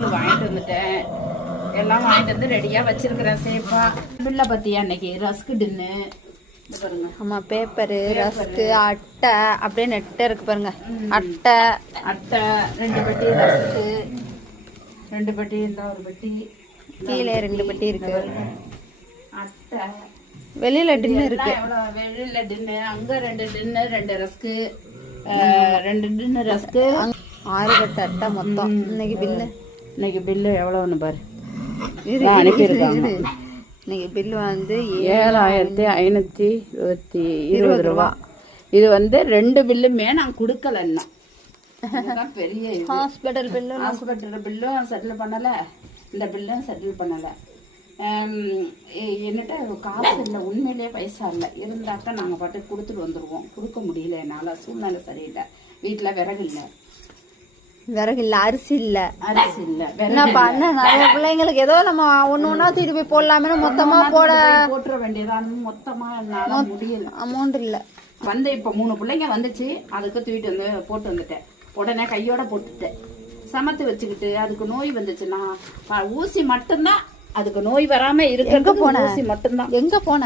வாங்கிட்டு வந்துட்டேன். எல்லாம் வாங்கிட்டு வந்து ரெடியா வச்சிருக்கிறேன் சேஃபா. பில்ல பத்தியா இன்னைக்கு ரஸ்க் டின்னு பாருங்க. ஆமா, பேப்பரு, ரஸ்க்கு, அட்டை அப்படியே நெட்டை இருக்கு பாருங்க. அட்டை அட்டை 2 பெட்டி ரஸ்க்கு, 2 பெட்டி, இந்த ஒரு பெட்டி, கீழே 2 பெட்டி இருக்கு. அட்டை வெளியில டின்னு இருக்கு. வெளியில டின்னு, அங்க 2 டின்னு, 2 ரஸ்க்கு, 2 டின்னு ரஸ்க்கு, 6 கட்டு அட்டை மொத்தம். இன்னைக்கு பில்லு எவ்வளவுன்னு பாரு. அனுப்பியிருக்காங்க. இன்னைக்கு பில்லு வந்து 7520 ரூபா. இது வந்து 2 பில்லுமே நான் கொடுக்கல. பெரிய ஹாஸ்பிட்டல் பில்லும் செட்டில் பண்ணல, இந்த பில்லும் செட்டில் பண்ணல. என்னட்ட காசு இல்லை, உண்மையிலேயே பைசா இல்லை. இருந்தாக்கா நாங்கள் பாட்டு கொடுத்துட்டு வந்துடுவோம். கொடுக்க முடியல, என்னால் சூழ்நிலை சரியில்லை. வீட்டில் விறகு இல்லை, அரிசி இல்ல. என்ன பண்ண நிறைய பிள்ளைங்களுக்கு ஏதோ நம்ம ஒண்ணு திருப்பி போடலாமே மொத்தமா போட்டுற வேண்டியதான். மொத்தமா என்னால முடியல, அமௌண்ட் இல்ல. வந்து இப்ப 3 பிள்ளைங்க வந்துச்சு, அதுக்கு தூக்கிட்டு வந்து போட்டு வந்துட்டேன். உடனே கையோட போட்டுட்டேன், சமத்து வச்சுக்கிட்டு. அதுக்கு நோய் வந்துச்சுன்னா ஊசி மட்டும்தான், அதுக்கு நோய் வராம இருக்கு. ஊசி மட்டும்தான். எங்க போன